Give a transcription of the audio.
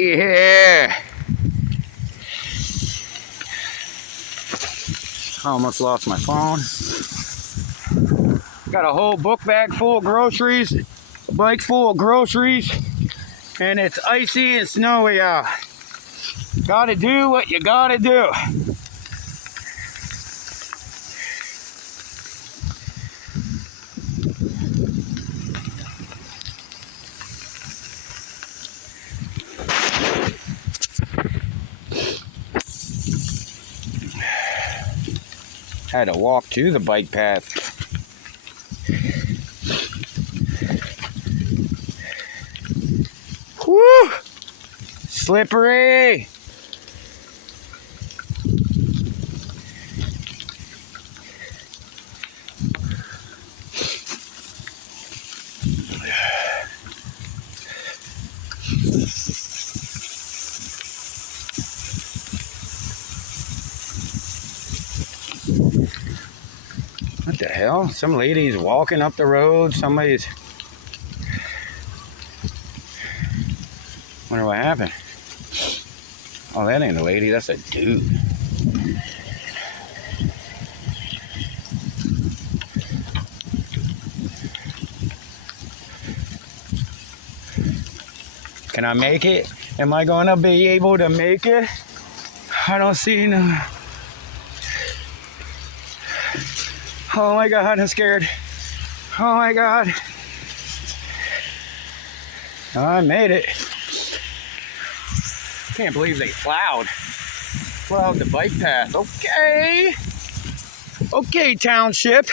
Yeah. I almost lost my phone. Got a whole book bag full of groceries, a bike full of groceries, and it's icy and snowy out. Gotta do what you gotta do. Had to walk to the bike path. Woo! Slippery! What the hell? Some lady's walking up the road. Somebody's... Wonder what happened. Oh, that ain't a lady. That's a dude. Can I make it? Am I gonna be able to make it? I don't see no... Oh my God, I'm scared. Oh my God. I made it. Can't believe they plowed the bike path. Okay. Okay, township.